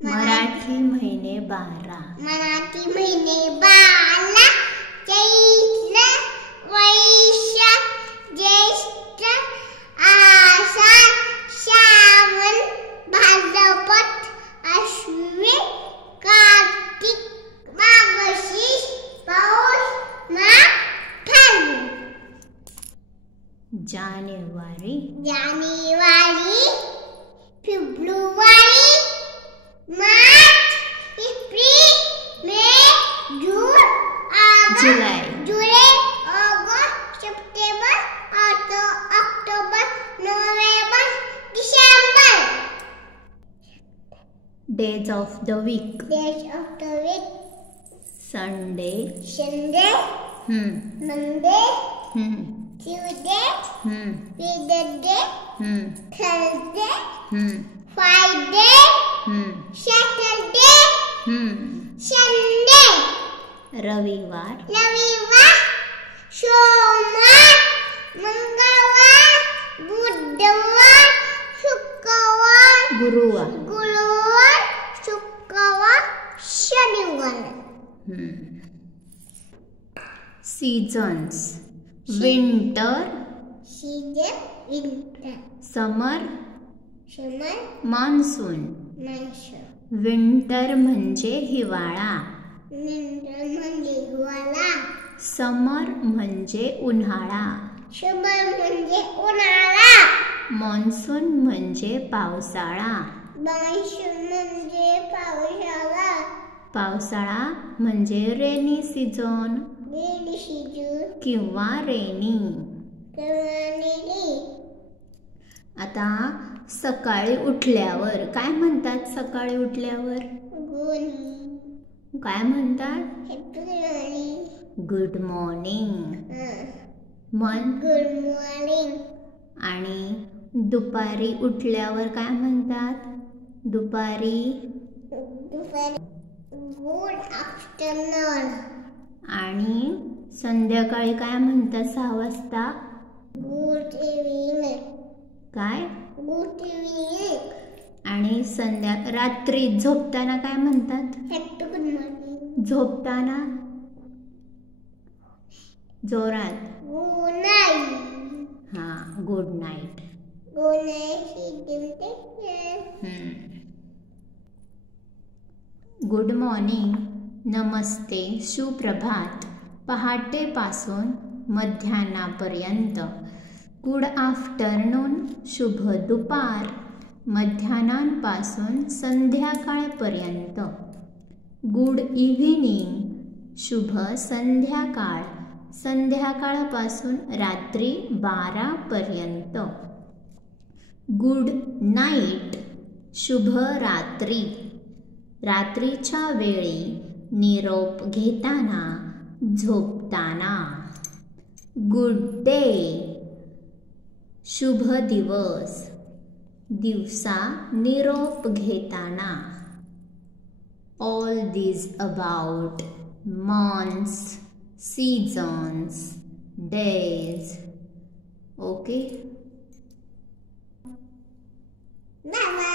मराठी महिने 12. मराठी महिने 12. चैत्र वैशाख ज्येष्ठ आषाढ श्रावण भाद्रपद अश्विन कार्तिक मार्गशीर्ष पौष माघ फाल्गुन. जानेवारी फेब्रुवारी मार्च एप्रिल मे जून जुलै ऑगस्ट सप्टेंबर ऑक्टोबर नोव्हेंबर डिसेंबर. Days of the week. Sunday Monday Tuesday, Wednesday, Thursday, Friday, Saturday, Sunday. रविवार, सोमवार, मंगळवार, बुधवार, शुक्रवार, गुरुवार, शुक्रवार, शनिवार. सीजन्स. विंटर, समर, मान्सून. विंटर म्हणजे हिवाळा. समर म्हणजे उन्हाळा. मान्सून म्हणजे पावसाळा. पावसाळा म्हणजे रेनी सीझन किंवा रेनी. आता सकाळी उठल्यावर काय म्हणतात? सकाळी उठल्यावर काय म्हणतात? Good morning. Good morning. आणि दुपारी उठल्यावर काय म्हणतात? दुपारी गुड आफ्टरनून. आणि संध्याकाळी काय म्हणतात? 6 वाजता गुड इव्हनिंग. काय? Good evening. आणि रात्री झोपताना काय म्हणतात? Good morning. झोपताना जोरात good night. Good night. Good night. Good morning, नमस्ते, सुप्रभात. पहाटेपासून मध्यान्नापर्यंत. गुड आफ्टरनून, शुभ दुपार. मध्यान्नापासून संध्याकाळपर्यंत. गुड इव्हिनिंग, शुभ संध्याकाळ. संध्याकाळपासून रात्री 12 पर्यंत. गुड नाईट, शुभ रात्री. रात्रीच्या वेळी निरोप घेताना, झोपताना. गुड डे, शुभ दिवस. दिवसा निरोप घेताना. All this about months, seasons, days. Okay, bye bye.